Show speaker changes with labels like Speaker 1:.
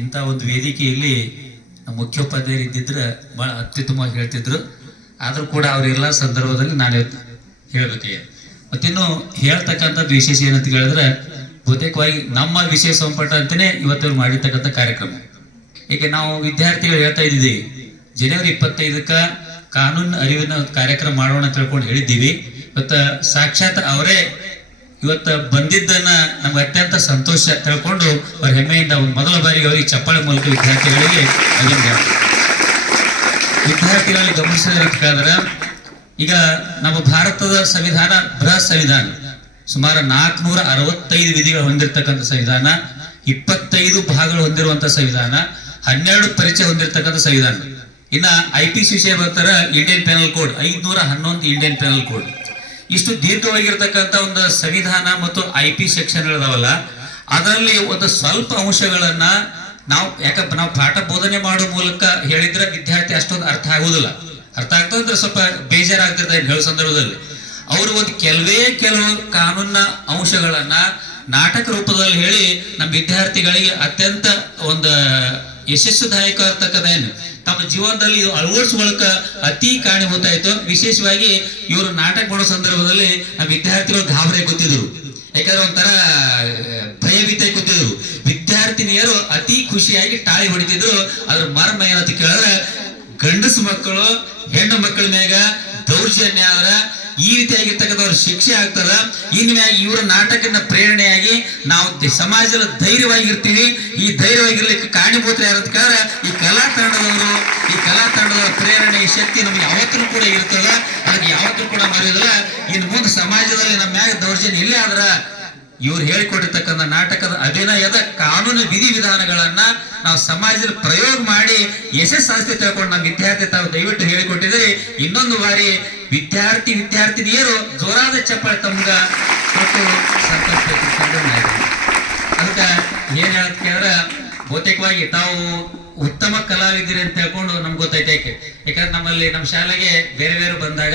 Speaker 1: ಇಂಥ ಒಂದು ವೇದಿಕೆಯಲ್ಲಿ ಮುಖ್ಯೋಪಾಧ್ಯಾಯರು ಇದ್ದಿದ್ರೆ ಬಹಳ ಅತ್ಯುತ್ತಮವಾಗಿ ಹೇಳ್ತಿದ್ರು. ಆದರೂ ಕೂಡ ಅವರೆಲ್ಲ ಸಂದರ್ಭದಲ್ಲಿ ನಾನು ಹೇಳ್ಬೇಕಾಗಿದೆ ಮತ್ತಿನ್ನು ಹೇಳ್ತಕ್ಕಂಥದ್ದು ವಿಶೇಷ ಏನಂತ ಹೇಳಿದ್ರೆ ಬಹುತೇಕವಾಗಿ ನಮ್ಮ ವಿಷಯ ಸಂಪಟ ಅಂತಲೇ ಇವತ್ತವ್ರು ಮಾಡಿರ್ತಕ್ಕಂಥ ಕಾರ್ಯಕ್ರಮ. ಏಕೆ, ನಾವು ವಿದ್ಯಾರ್ಥಿಗಳು ಹೇಳ್ತಾ ಇದ್ದೀವಿ, ಜನವರಿ ಇಪ್ಪತ್ತೈದಕ್ಕೆ ಕಾನೂನು ಅರಿವಿನ ಕಾರ್ಯಕ್ರಮ ಮಾಡೋಣ ಅಂತ ತಿಳ್ಕೊಂಡು ಹೇಳಿದ್ದೀವಿ. ಇವತ್ತು ಸಾಕ್ಷಾತ್ ಅವರೇ ಇವತ್ತ ಬಂದಿದ್ದನ್ನ ನಮ್ಗೆ ಅತ್ಯಂತ ಸಂತೋಷ ತಿಳ್ಕೊಂಡು ಅವ್ರ ಹೆಮ್ಮೆಯಿಂದ ಒಂದು ಮೊದಲ ಬಾರಿಗೆ ಅವರಿಗೆ ಚಪ್ಪಾಳೆ ಮೂಲಕ ವಿದ್ಯಾರ್ಥಿಗಳಿಗೆ ಅಲ್ಲಿಂದ ವಿದ್ಯಾರ್ಥಿಗಳಲ್ಲಿ ಗಮನಿಸಿದ್ರೆ ಈಗ ನಮ್ಮ ಭಾರತದ ಸಂವಿಧಾನ, ಬೃಹತ್ ಸಂವಿಧಾನ ಸುಮಾರು ನಾಲ್ಕುನೂರ ಅರವತ್ತೈದು ವಿಧಿಗಳು ಹೊಂದಿರತಕ್ಕಂಥ ಸಂವಿಧಾನ, ಇಪ್ಪತ್ತೈದು ಭಾಗಗಳು ಹೊಂದಿರುವಂಥ ಸಂವಿಧಾನ, ಹನ್ನೆರಡು ಪರಿಚಯ ಹೊಂದಿರತಕ್ಕಂಥ ಸಂವಿಧಾನ. ಇನ್ನ ಐ ಪಿ ಸಿ ಬರ್ತಾರ ಇಂಡಿಯನ್ ಪೆನಲ್ ಕೋಡ್ ಐದ್ನೂರ ಹನ್ನೊಂದು ಇಂಡಿಯನ್ ಪೆನಲ್ ಕೋಡ್ ಇಷ್ಟು ದೀರ್ಘವಾಗಿರ್ತಕ್ಕಂಥ ಒಂದು ಸಂವಿಧಾನ ಮತ್ತು ಐ ಪಿ ಸೆಕ್ಷನ್ ಇದಾವಲ್ಲ ಅದರಲ್ಲಿ ಒಂದು ಸ್ವಲ್ಪ ಅಂಶಗಳನ್ನ ನಾವು ಯಾಕಪ್ಪ ನಾವು ಪಾಠ ಬೋಧನೆ ಮಾಡೋ ಮೂಲಕ ಹೇಳಿದ್ರೆ ವಿದ್ಯಾರ್ಥಿ ಅಷ್ಟೊಂದು ಅರ್ಥ ಆಗುವುದಿಲ್ಲ ಅರ್ಥ ಆಗ್ತದೆ ಅಂದ್ರೆ ಸ್ವಲ್ಪ ಬೇಜಾರಾಗ್ತಿರ್ತಾರೆ ಹೇಳೋ ಸಂದರ್ಭದಲ್ಲಿ. ಅವರು ಒಂದು ಕೆಲವೇ ಕೆಲವು ಕಾನೂನಿನ ಅಂಶಗಳನ್ನ ನಾಟಕ ರೂಪದಲ್ಲಿ ಹೇಳಿ ನಮ್ಮ ವಿದ್ಯಾರ್ಥಿಗಳಿಗೆ ಅತ್ಯಂತ ಒಂದು ಯಶಸ್ಸುದಾಯಕ ಇರ್ತಕ್ಕಂಥದ್ದೇನು ತಮ್ಮ ಜೀವನದಲ್ಲಿ ಅಳವಡಿಸುವಳಕ ಅತಿ ಕಾರಣೀಭೂತ ಆಯ್ತು ವಿಶೇಷವಾಗಿ ಇವರು ನಾಟಕ ಮಾಡೋ ಸಂದರ್ಭದಲ್ಲಿ ವಿದ್ಯಾರ್ಥಿಗಳು ಗಾಬರಿ ಕೂತಿದ್ರು ಯಾಕಂದ್ರೆ ಒಂಥರ ಭಯಭೀತ ಕೂತಿದ್ರು ವಿದ್ಯಾರ್ಥಿನಿಯರು ಅತಿ ಖುಷಿಯಾಗಿ ತಾಳಿ ಹೊಡಿತಿದ್ರು. ಅದ್ರ ಮರ್ಮ ಏನಂತ ಕೇಳಿದ್ರೆ, ಗಂಡಸು ಮಕ್ಕಳು, ಹೆಣ್ಣು ಮಕ್ಕಳ ಮ್ಯಾಗ ದೌರ್ಜನ್ಯ ಆದ್ರ ಈ ರೀತಿಯಾಗಿರ್ತಕ್ಕಂಥವ್ರ ಶಿಕ್ಷೆ ಆಗ್ತದ ಇನ್ ಮ್ಯಾಗ ಇವರ ನಾಟಕನ ಪ್ರೇರಣೆಯಾಗಿ ನಾವು ಸಮಾಜದ ಸಮಾಜದಲ್ಲಿ ಧೈರ್ಯವಾಗಿರ್ತೀವಿ. ಈ ಧೈರ್ಯವಾಗಿರ್ಲಿಕ್ಕೆ ಕಾರಣೀಭೂತರು ಯಾರು ಅಂತ ಕೇಳಿದ್ರೆ ಈ ಕಲಾ ತಂಡದವರು ಈ ಕಲಾ ತಂಡದ ಪ್ರೇರಣೆ, ಶಕ್ತಿ ನಮ್ಗೆ ಯಾವತ್ತೂ ಕೂಡ ಇರ್ತದ. ಅದಕ್ಕೆ ಯಾವತ್ತೂ ಕೂಡ ಮರೆಯೋದಿಲ್ಲ. ಇನ್ನು ಮುಂದೆ ಸಮಾಜದಲ್ಲಿ ನಮ್ಮ ಮ್ಯಾಗ ದೌರ್ಜನ್ಯ ಇಲ್ಲೇ ಆದ್ರ ಇವ್ರು ಹೇಳಿಕೊಟ್ಟಿರ್ತಕ್ಕಂಥ ನಾಟಕದ ಅಭಿನಯದ ಕಾನೂನು ವಿಧಿವಿಧಾನಗಳನ್ನ ನಾವು ಸಮಾಜದಲ್ಲಿ ಪ್ರಯೋಗ ಮಾಡಿ ಯಶಸ್ಸಾಸ್ತಿ ತಿಳ್ಕೊಂಡು ನಮ್ಮ ವಿದ್ಯಾರ್ಥಿ ತಾವು ದಯವಿಟ್ಟು ಇನ್ನೊಂದು ಬಾರಿ ವಿದ್ಯಾರ್ಥಿ ವಿದ್ಯಾರ್ಥಿನಿಯರು ಜೋರಾದ ಚಪ್ಪಾಳೆ ತಮ್ಗ ಕೊಟ್ಟು ಸಂತೋಷ ಅದಕ್ಕ ಏನ್ ಹೇಳತ್ ಕೇಳಿದ್ರೆ ಬಹುತೇಕವಾಗಿ ತಾವು ಉತ್ತಮ ಕಲಾವಿದ್ರಿ ಅಂತ ಹೇಳ್ಕೊಂಡು ನಮ್ಗೆ ಗೊತ್ತೈತೆ ಯಾಕೆ? ಯಾಕಂದ್ರೆ ನಮ್ಮಲ್ಲಿ ನಮ್ಮ ಶಾಲೆಗೆ ಬೇರೆ ಬೇರೆ ಬಂದಾಗ